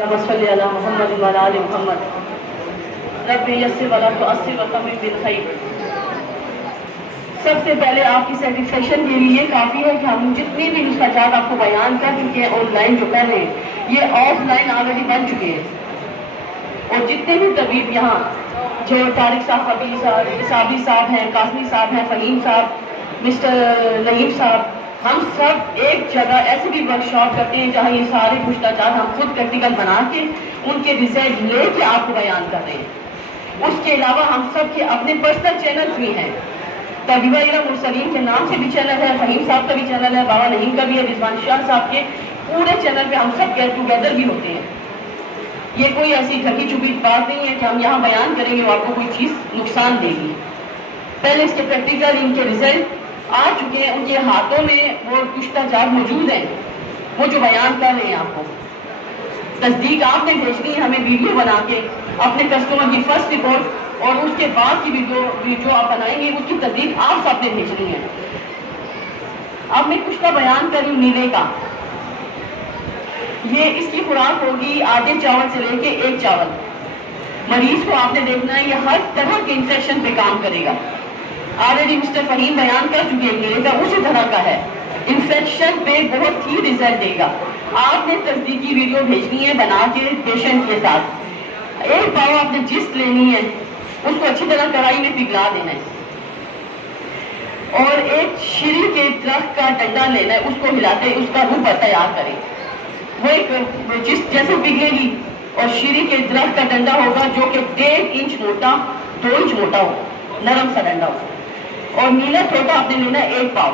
सल्ली अला मुहम्मद व अला आलि मुहम्मद रब्बि यस्सिर वला तुअस्सिर वतम्मिम बिल खैर। सबसे पहले आपकी सेटिस्फेक्शन के लिए काफ़ी है कि हम जितनी भी नुस्खाजात आपको बयान कर चुके हैं ऑनलाइन जो कर रहे हैं ये ऑफलाइन ऑलरेडी बन चुके हैं। और जितने भी तबीब यहाँ जो तारिक साहब, अभी साहब हैं, कासमी साहब हैं, फहीम साहब, मिस्टर नईम साहब, हम सब एक जगह ऐसे भी वर्कशॉप करते हैं जहाँ ये सारे नुस्खाजात हम खुद प्रैक्टिकल बना के उनके रिजल्ट लेके आपको बयान कर रहे हैं। उसके अलावा हम सब के अपने पर्सनल चैनल भी हैं। तबीबा इल्म मुरसलीन के नाम से भी चैनल है, फहीम साहब का भी चैनल है, बाबा नईम का भी है, रिजवान शाह साहब के पूरे चैनल पे हम सब गेट टुगेदर भी होते हैं। ये कोई ऐसी ढकी छुपी बात नहीं है कि हम यहाँ बयान करेंगे और आपको कोई चीज़ नुकसान देगी। पहले इसके प्रैक्टिकल इनके रिजल्ट आ चुके हैं, उनके हाथों में वो नुस्खाजात मौजूद हैं, वो जो बयान कर रहे हैं आपको। तस्दीक आपने भेजनी है हमें वीडियो बना के अपने कस्टमर की फर्स्ट रिपोर्ट, और उसके बाद की वीडियो आप बनाएंगे उसकी तस्दीक आप सबने भेजनी है। अब मैं कुछ का बयान करूँ नीले का। ये इसकी खुराक होगी आधे चावल से लेके एक चावल। मरीज को आपने देखना है ये हर तरह के इंफेक्शन पे काम करेगा। ऑलरेडी मिस्टर फहीम बयान कर चुके हैं नीले का, उसी तरह का है, इंफेक्शन पे बहुत ही रिजल्ट देगा। आपने तस्दीकी वीडियो भेजनी है बना के पेशेंट के साथ। एक पाव आपने जिस्ट लेनी है, उसको अच्छी तरह कढ़ाई में पिघला देना है और एक शीरी के दरख्त का डंडा लेना है, उसको हिलाते उसका रूप तैयार करें। वो एक जिस जैसे पिघलेगी और शीरी के दरख्त का डंडा होगा जो कि 1.5 इंच मोटा 2 इंच मोटा हो, नरम सा डंडा हो। और नीला छोटा आपने लेना है 1 पाव।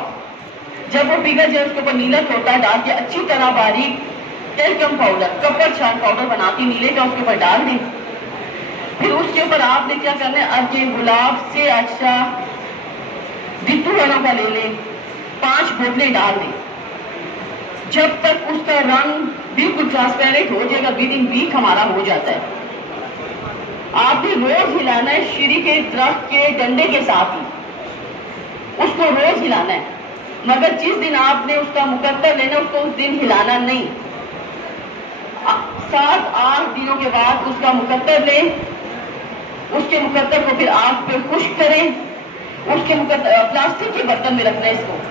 जब वो पिघल जाए उसके ऊपर नीला छोटा डाल के अच्छी तरह बारीक टेल्कम पाउडर, कपर छान पाउडर बना के नीले का उसके ऊपर डाल दें। फिर उसके ऊपर आपने क्या करना है, अर्के गुलाब से अच्छा बिट्टू वालों का ले लें, 5 बोतलें डाल दें। जब तक उसका रंग बिल्कुल ट्रांसपेरेंट हो जाएगा, विदिन वीक हमारा हो जाता है। आपने रोज हिलाना है शीरी के दरख्त के डंडे के साथ ही, उसको रोज हिलाना है। मगर जिस दिन आपने उसका मुकद्दर लेना उसको उस दिन हिलाना नहीं। 7-8 दिनों के बाद उसका मुकद्दर लें, उसके मुकद्दर को फिर आग पे खुश्क करें, उसके मुकद्दर प्लास्टिक के बर्तन में रखना है इसको।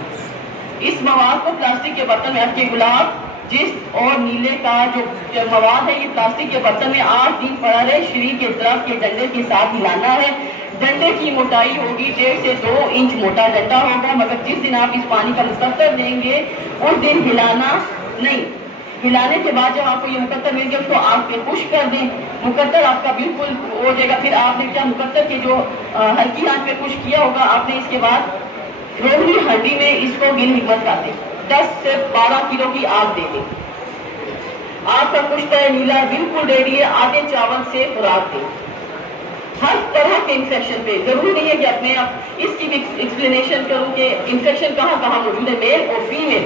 इस मवाद को प्लास्टिक के बर्तन में, आपके गुलाब जिस और नीले का जो मवाद है ये प्लास्टिक के बर्तन में 8 दिन पड़ा रहे। शीरी के दरख्त के डंडे के साथ हिलाना है। डंडे की मोटाई होगी 1.5 से 2 इंच मोटा डंडा होगा। मगर जिस दिन आप इस पानी का मुकद्दर लेंगे उस दिन हिलाना नहीं। हिलाने के बाद जब आपको ये मुकद्दर मिल गया उसको आग पे खुश्क कर दें, मुकद्दर आपका बिल्कुल हो जाएगा। फिर आपने क्या मुकद्दर के जो हल्की आंच पे खुश्क किया होगा, आपने इसके बाद रोहनी हंडी में इसको गिन हिम्मत कर दें, 10 से 12 किलो की आग दे दें। आपका कुश्ता है नीला बिल्कुल रेडी है। आधे चावल से खुराक दें हर तरह के इंफेक्शन पे। जरूरी नहीं है कि अपने आप इसकी भी एक्सप्लेनेशन करूं कि इंफेक्शन कहाँ कहाँ मौजूद है, मेल और फीमेल।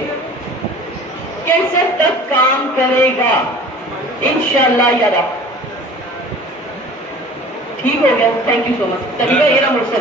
कैंसर तक काम करेगा इंशाअल्लाह या रब। ठीक हो गया, थैंक यू सो मच। तबीबा इल्म मुरसलीन।